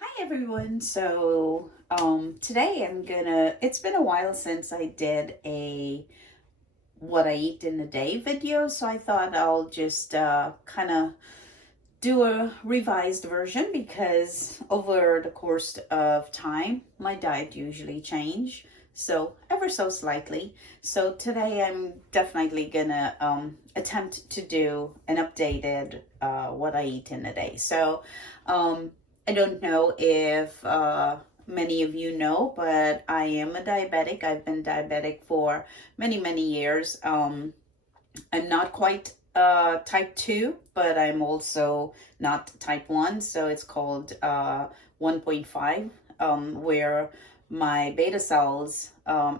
Hi everyone. Today it's been a while since I did a what I eat in a day video, so I thought I'll just kind of do a revised version because over the course of time, my diet usually change. So ever so slightly. So today I'm definitely gonna attempt to do an updated what I eat in a day. Um, I don't know if many of you know, but I am a diabetic. I've been diabetic for many years. I'm not quite type 2, but I'm also not type 1. So it's called 1.5, where my beta cells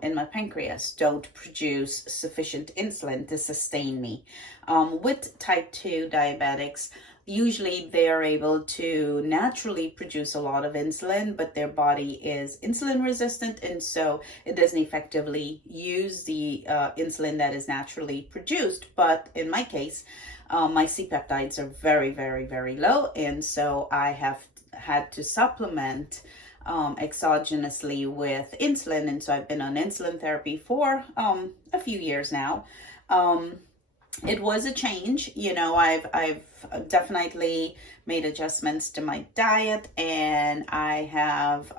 in my pancreas don't produce sufficient insulin to sustain me. With type 2 diabetics, usually they're able to naturally produce a lot of insulin, but their body is insulin resistant, and so it doesn't effectively use the insulin that is naturally produced. But in my case, my C peptides are very low, and so I have had to supplement exogenously with insulin, and so I've been on insulin therapy for a few years now. Um, it was a change. I've definitely made adjustments to my diet, and I have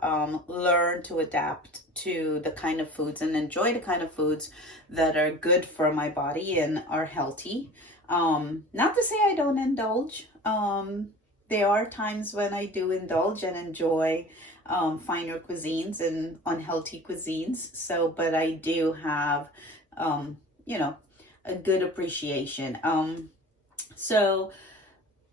learned to adapt to the kind of foods and enjoy the kind of foods that are good for my body and are healthy. Not to say I don't indulge. There are times when I do indulge and enjoy finer cuisines and unhealthy cuisines. But I do have, um, you know, a good appreciation. So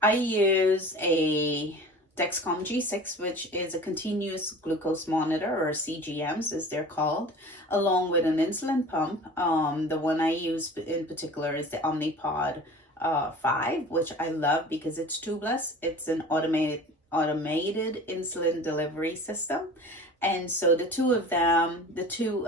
I use a Dexcom G6, which is a continuous glucose monitor, or CGMs as they're called, along with an insulin pump. The one I use in particular is the Omnipod 5, which I love because it's tubeless. It's an automated insulin delivery system. And so the two of them, the two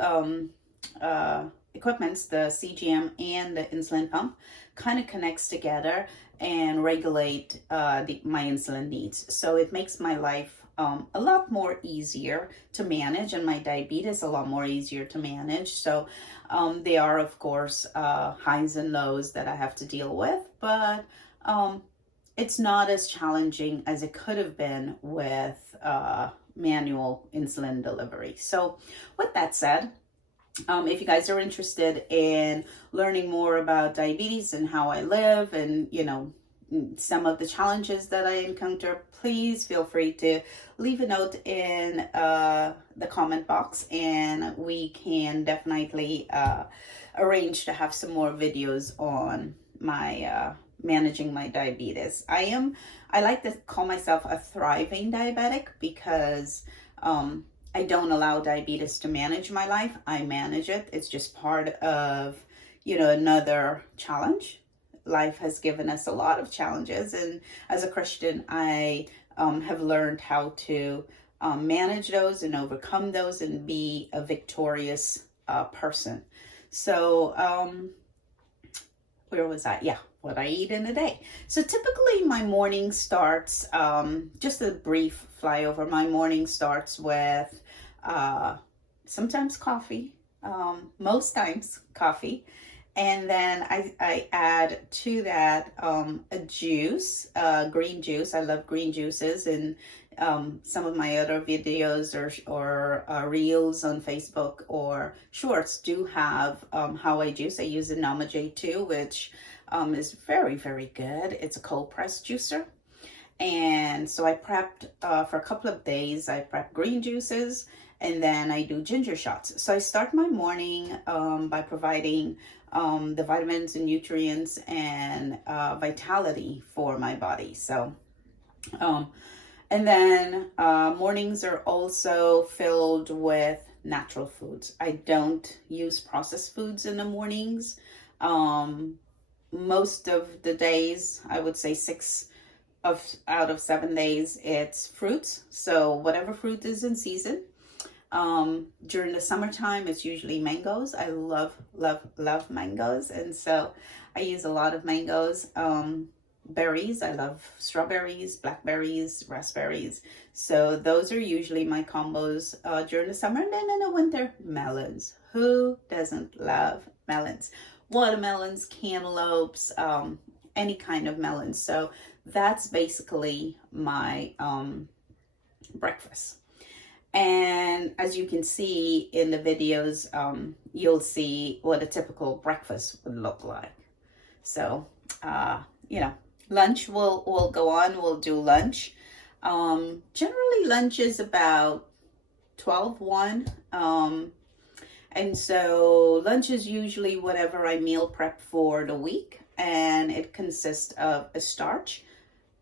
equipments, the CGM and the insulin pump, kind of connects together and regulate my insulin needs. So it makes my life a lot more easier to manage, and my diabetes a lot more easier to manage. They are, of course, highs and lows that I have to deal with, but it's not as challenging as it could have been with manual insulin delivery. So with that said, if you guys are interested in learning more about diabetes and how I live, and some of the challenges that I encounter, please feel free to leave a note in the comment box, and we can definitely arrange to have some more videos on my managing my diabetes. I like to call myself a thriving diabetic because I don't allow diabetes to manage my life. I manage it. It's just part of, another challenge. Life has given us a lot of challenges. And as a Christian, I have learned how to manage those and overcome those and be a victorious person. So, where was I? Yeah, what I eat in a day. So typically my morning starts, just a brief flyover. My morning starts with uh, sometimes coffee, most times coffee. And then I add to that a juice, green juice. I love green juices. And some of my other videos or reels on Facebook or shorts do have how I juice. I use a Nama J2, which is very good. It's a cold press juicer. And so I prepped for a couple of days. I prep green juices, and then I do ginger shots. So I start my morning by providing the vitamins and nutrients and vitality for my body. Um, and then mornings are also filled with natural foods. I don't use processed foods in the mornings. Um, Most of the days, I would say out of 7 days, it's fruits. So whatever fruit is in season. During the summertime, it's usually mangoes. I love mangoes, and so I use a lot of mangoes. berries. I love strawberries, blackberries, raspberries. So those are usually my combos during the summer. And then in the winter, melons. Who doesn't love melons? Watermelons, cantaloupes, any kind of melons. So that's basically my breakfast. And as you can see in the videos, you'll see what a typical breakfast would look like. So, you know, lunch will go on. We'll do lunch. Generally, lunch is about 12:01. And so lunch is usually whatever I meal prep for the week. And it consists of a starch,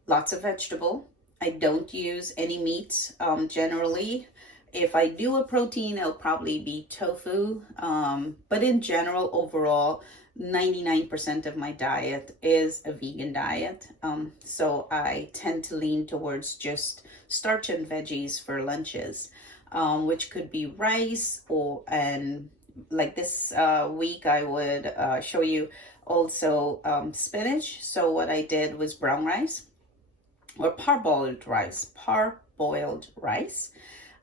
lots of vegetable. I don't use any meats generally. If I do a protein, it'll probably be tofu. But in general, overall, 99% of my diet is a vegan diet. So I tend to lean towards just starch and veggies for lunches, which could be rice and like this week I would show you also spinach. So what I did was brown rice or parboiled rice.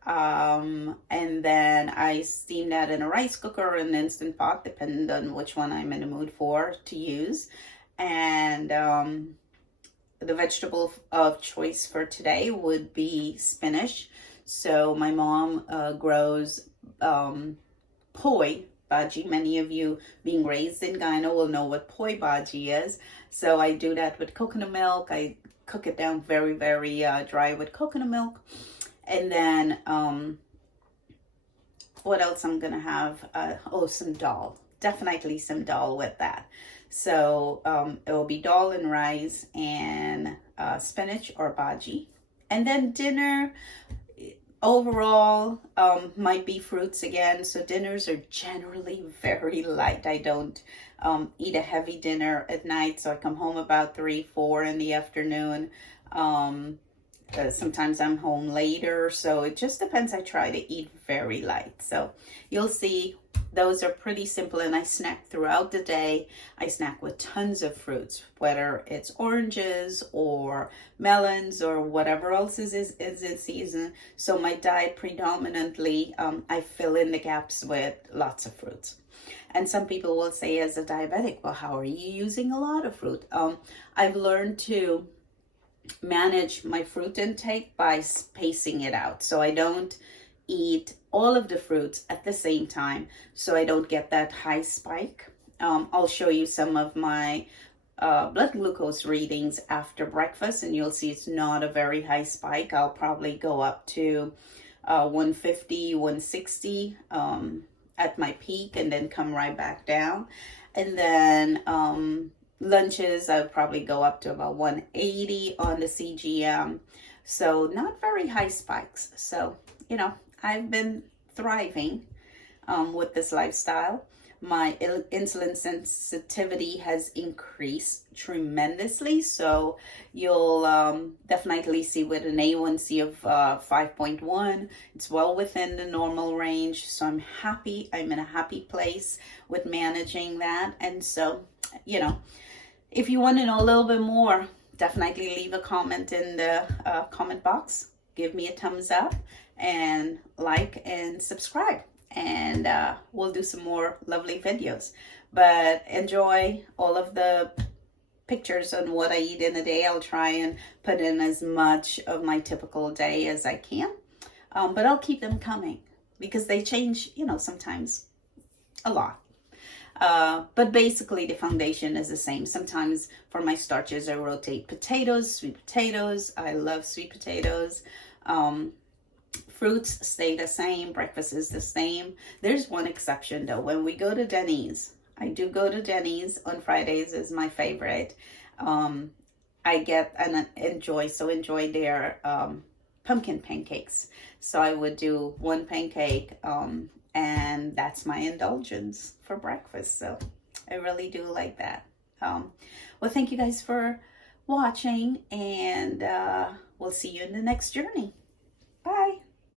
And then I steam that in a rice cooker or an instant pot, depending on which one I'm in the mood for to use. And the vegetable of choice for today would be spinach. So my mom grows poi bhaji. Many of you being raised in Ghana will know what poi bhaji is. So I do that with coconut milk. I cook it down very, very dry with coconut milk. And then what else I'm gonna have? Some dal. Definitely some dal with that. So it will be dal and rice and spinach or bhaji. And then dinner, overall, might be fruits again. So dinners are generally very light. I don't eat a heavy dinner at night. So I come home about 3, 4 in the afternoon. Sometimes I'm home later, so it just depends. I try to eat very light. So you'll see those are pretty simple, and I snack throughout the day. I snack with tons of fruits, whether it's oranges or melons or whatever else is in season. So my diet predominantly, I fill in the gaps with lots of fruits. And some people will say, as a diabetic, well, how are you using a lot of fruit? I've learned to manage my fruit intake by spacing it out. So I don't eat all of the fruits at the same time, so I don't get that high spike. I'll show you some of my blood glucose readings after breakfast, and you'll see it's not a very high spike. I'll probably go up to 150, 160 at my peak, and then come right back down. And then lunches, I would probably go up to about 180 on the CGM. So not very high spikes. So, you know, I've been thriving with this lifestyle. My insulin sensitivity has increased tremendously. So you'll definitely see with an A1C of 5.1, it's well within the normal range. So I'm happy. I'm in a happy place with managing that. And so, you know, if you want to know a little bit more, definitely leave a comment in the comment box. Give me a thumbs up and like and subscribe. And we'll do some more lovely videos. But enjoy all of the pictures on what I eat in a day. I'll try and put in as much of my typical day as I can. But I'll keep them coming because they change, you know, sometimes a lot. But basically the foundation is the same. Sometimes for my starches, I rotate potatoes, sweet potatoes. I love sweet potatoes. Fruits stay the same. Breakfast is the same. There's one exception though. When we go to Denny's, I do go to Denny's on Fridays is my favorite. I get and enjoy their pumpkin pancakes. So I would do one pancake, and that's my indulgence for breakfast. So I really do like that. Well, thank you guys for watching, and we'll see you in the next journey. Bye.